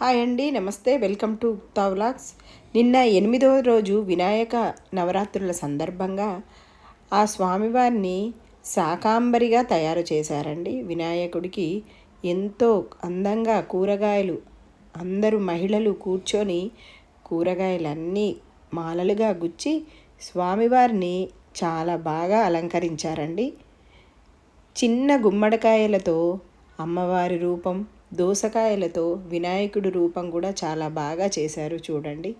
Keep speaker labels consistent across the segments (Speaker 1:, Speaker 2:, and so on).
Speaker 1: Hi అండి నమస్తే welcome to Gupta vlogs. నిన్న ఎనిమిదవ రోజు వినాయక నవరాత్రుల సందర్భంగా ఆ స్వామివారిని శాకాంబరిగా తయారు చేశారండి. వినాయకుడికి ఎంతో అందంగా కూరగాయలు అందరూ మహిళలు కూర్చొని కూరగాయలన్నీ మాలలుగా గుచ్చి స్వామివారిని చాలా బాగా అలంకరించారండి. చిన్న గుమ్మడికాయలతో అమ్మవారి రూపం దోసకాయలతో వినాయకుడు రూపం కూడా చాలా బాగా చేశారు చూడండి.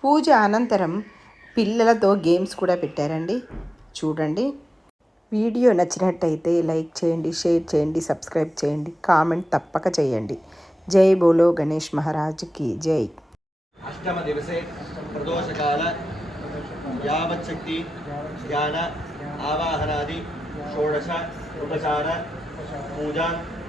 Speaker 1: పూజ అనంతరం పిల్లలతో గేమ్స్ కూడా పెట్టారండి. చూడండి. వీడియో నచ్చినట్టయితే లైక్ చేయండి షేర్ చేయండి సబ్స్క్రైబ్ చేయండి కామెంట్ తప్పక చేయండి. జై బోలో గణేష్ మహారాజ్కి జై.
Speaker 2: అష్టమ దివసే ప్రదోషకాల యావచ్చక్తి ధ్యాన ఆవాహనాది షోడశ ఉపచార పూజ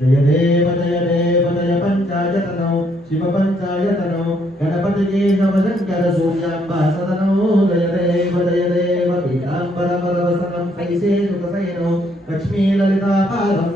Speaker 2: దేవ జయ జయ పంచాయతనో శివ పంచాయతనో గణపతి కేశవ సూర్యాంబ సదనో పీతాంబర పరవసనం లక్ష్మీ లలితాపాదం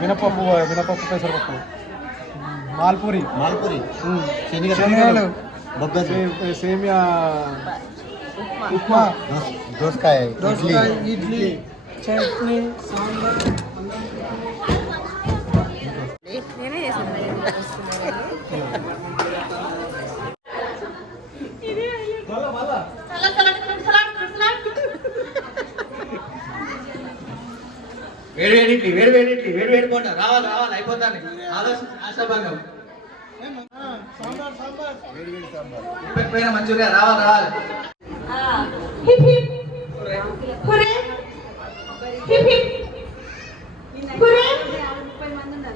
Speaker 3: మినపప్పు మినపప్పు పెసరపప్పు మాల్పూరి
Speaker 2: మాల్పురి
Speaker 3: శనగలు
Speaker 2: బొగ్గసి
Speaker 3: సే- సేమియా ఉప్మా
Speaker 2: దోసకాయ
Speaker 3: దోసకాయ ఇడ్లీ చట్నీ సాంబార్
Speaker 4: వేడి వేడి ఇడ్లీ, వేడి వేడి ఇడ్లీ, వేడి వేడి పోండి రావాలి రావాలి అయిపోతాను. ఆదర్శ ఆశాభంగం. మంచూరియా రావాలి రావాలి.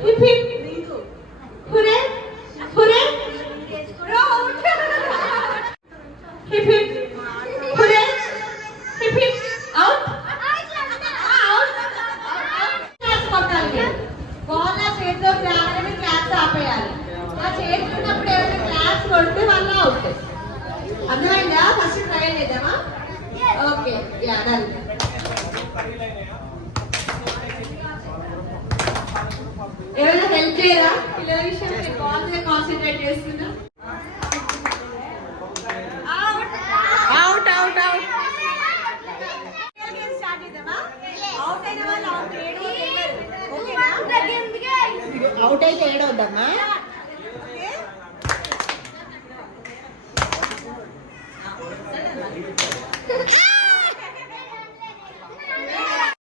Speaker 5: hip hip hurray hurray hip hip hurray hip hip out out class కొట్టాలి బాల్ నా చేతిలో రాగానే క్లాస్ ఆపేయాలి నా చేతిలో ఉన్నప్పుడు ఎవరైనా క్లాస్ కొడితే వాళ్ళు అవుట్ అర్థమైందా ఫస్ట్ ట్రై చేద్దామా ఓకే యా డన్ అవుట్ అయిన వాళ్ళు అవుట్ ఏడు ఓకేనా అవుట్ అయితే ఏడవద్దమ్మా